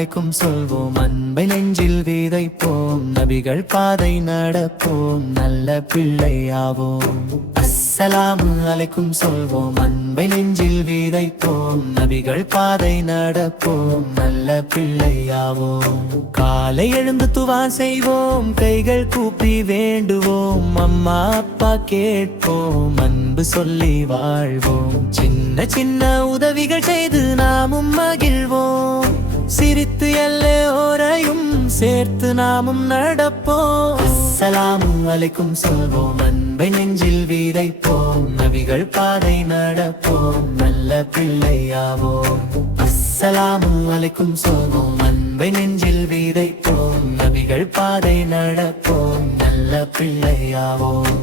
அலைக்கும் சொல்வோம், அன்பை நெஞ்சில் விதைப்போம், நபிகள் பாதை நடப்போம், நல்ல பிள்ளையாவோம். அஸ்ஸலாமு அலைக்கும் சொல்வோம், அன்பை நெஞ்சில் விதைப்போம், நபிகள் பாதை நடப்போம், நல்ல பிள்ளையாவோம். காலை எழுந்து துவா செய்வோம், கைகள் கூப்பி வேண்டுவோம், அம்மா அப்பா கேட்போம், அன்பு சொல்லி வாழ்வோம். சின்ன சின்ன உதவிகள் செய்து நாமும் மகிழ்வோம், சிரித்து எல்லோரையும் சேர்த்து நாமும் நடப்போம். அஸ்ஸலாமு அலைக்கும் சொல்வோம், அன்பை நெஞ்சில் விதைப்போம், நபிகள் பாதை நடப்போம், நல்ல பிள்ளையாவோம். அஸ்ஸலாமு அலைக்கும் சொல்வோம், அன்பை நெஞ்சில் விதைப்போம், நபிகள் பாதை நடப்போம், நல்ல பிள்ளையாவோம்.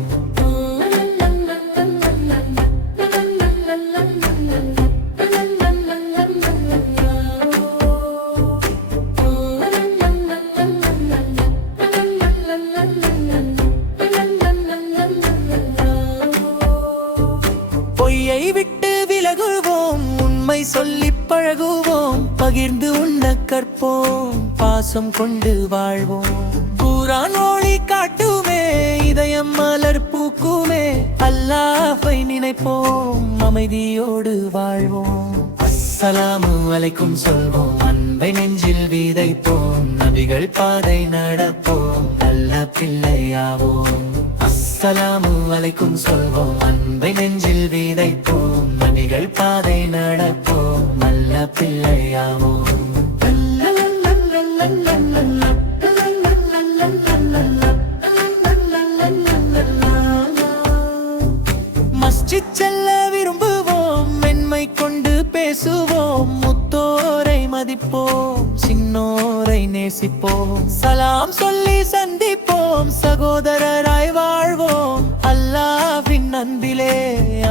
பொய்யை விட்டு விலகுவோம், உண்மை சொல்லி பழகுவோம், பகிர்ந்து உண்ண கற்போம், பாசம் கொண்டு வாழ்வோம். குர்ஆன் ஒளி காட்டுமே, இதயம் மலர் பூக்குமே, அல்லாஹ்வை நினைப்போம், அமைதியோடு வாழ்வோம். அஸ்ஸலாமு அலைக்கும் சொல்வோம், அன்பை நெஞ்சில் விதைப்போம், நபிகள் பாதை நடப்போம், நல்ல பிள்ளையாவோம். அஸ்ஸலாமு அலைக்கும் சொல்வோம், அன்பை நெஞ்சில் விதைப்போம், நபிகள் பாதை நடப்போம், நல்ல பிள்ளையாவோம். மஸ்ஜித் செல்ல விரும்புவோம், மென்மை கொண்டு பேசுவோம், முத்தோரை மதிப்போம், சின்னோரை நேசிப்போம், சலாம் சொல்லி சந்திப்போம், சகோதரராய் வாழ்வோம், அல்லாஹ்வின் அன்பிலே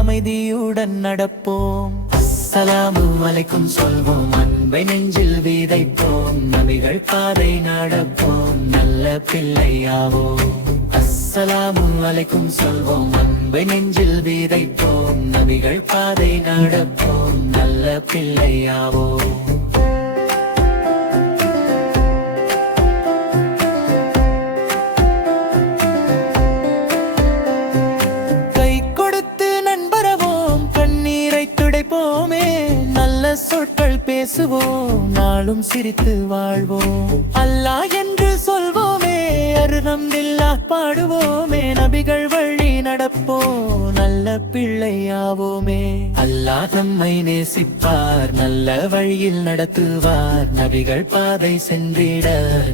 அமைதியுடன் நடப்போம். அஸ்ஸலாமு அலைக்கும் சொல்வோம், அன்பை நெஞ்சில் விதைப்போம், நபிகள் பாதை நடப்போம், நல்ல பிள்ளையாவோம். அஸ்ஸலாமு அலைக்கும் சொல்வோம், அன்பை நெஞ்சில் விதைப்போம், நபிகள் பாதை நடப்போம், நல்ல பிள்ளையாவோம். கை கொடுத்து நண்பரவோம், கண்ணீரை துடைப்போமே, நல்ல சொற்கள் பேசுவோம், நாளும் சிரித்து வாழ்வோம். அல்லாஹ் என்று சொல்வோமே, அல்ஹம்துலில்லாஹ் பாடுவோமே, நபிகள் வழி நடப்போம், நல்ல பிள்ளையாவோமே. அல்லாஹ் நம்மை நேசிப்பார், நல்ல வழியில் நடத்துவார், நபிகள் பாதை சென்றிட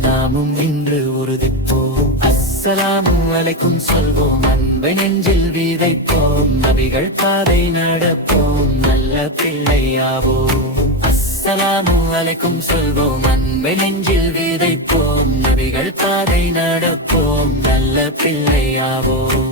நாமும் இன்று உறுதிப்போம். அஸ்ஸலாமு அலைக்கும் சொல்வோம், அன்பை நெஞ்சில் விதைப்போம், நபிகள் பாதை நடப்போம், நல்ல பிள்ளையாவோம். அஸ்ஸலாமு அலைக்கும் சொல்வோம், அன்பை நெஞ்சில் விதைப்போம், நபிகள் பாதை நடப்போம், நல்ல பிள்ளையாவோம்.